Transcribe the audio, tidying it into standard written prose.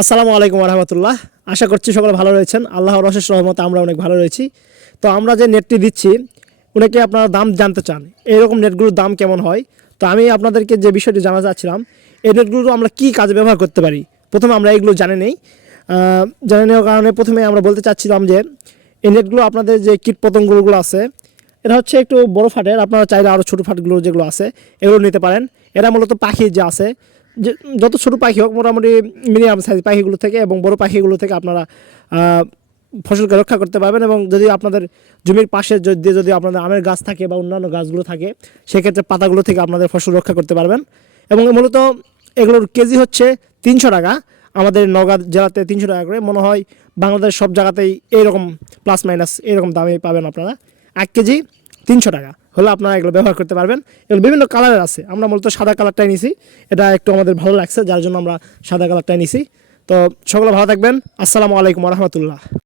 আসসালামু আলাইকুম রহমতুল্লাহ। আশা করছি সকলে ভালো রয়েছেন। আল্লাহর অশেষ রহমতে আমরা অনেক ভালো রয়েছি। তো আমরা যে নেটটি দিচ্ছি অনেকে আপনারা দাম জানতে চান, এরকম নেটগুলোর দাম কেমন হয়। তো আমি আপনাদেরকে যে বিষয়টি জানা চাচ্ছিলাম, এই নেটগুলো আমরা কী কাজে ব্যবহার করতে পারি। প্রথমে আমরা এগুলো জানে নেই। জানে নেওয়ার কারণে প্রথমে আমরা বলতে চাচ্ছিলাম যে এই নেটগুলো আপনাদের যে কীট পতঙ্গগুলো আছে, এটা হচ্ছে একটু বড় ফাটের। আপনারা চাইলে আরও ছোটো ফাটগুলো যেগুলো আছে এগুলো নিতে পারেন। এরা মূলত পাখি যে আছে, যে যত ছোটো পাখি হোক, মোটামুটি মিডিয়াম সাইজ পাখিগুলো থেকে এবং বড় পাখিগুলো থেকে আপনারা ফসলকে রক্ষা করতে পারবেন। এবং যদি আপনাদের জমির পাশে যদি আপনাদের আমের গাছ থাকে বা অন্যান্য গাছগুলো থাকে, সেক্ষেত্রে পাতাগুলো থেকে আপনাদের ফসল রক্ষা করতে পারবেন। এবং মূলত এগুলোর কেজি হচ্ছে 300 টাকা। আমাদের নওগাঁ জেলাতে 300 টাকা করে, মনে হয় বাংলাদেশ সব জায়গাতেই এইরকম প্লাস মাইনাস এরকম দামে পাবেন আপনারা। 1 কেজি 300 টাকা হলে আপনারা এগুলো ব্যবহার করতে পারবেন। এগুলো বিভিন্ন কালারের আছে। আমরা মূলত সাদা কালারটাই নিছি, এটা একটু আমাদের ভালো লাগছে, যার জন্য আমরা সাদা কালারটাই নিছি। তো সকলে ভালো থাকবেন। আসসালামু আলাইকুম রহমতুল্লাহ।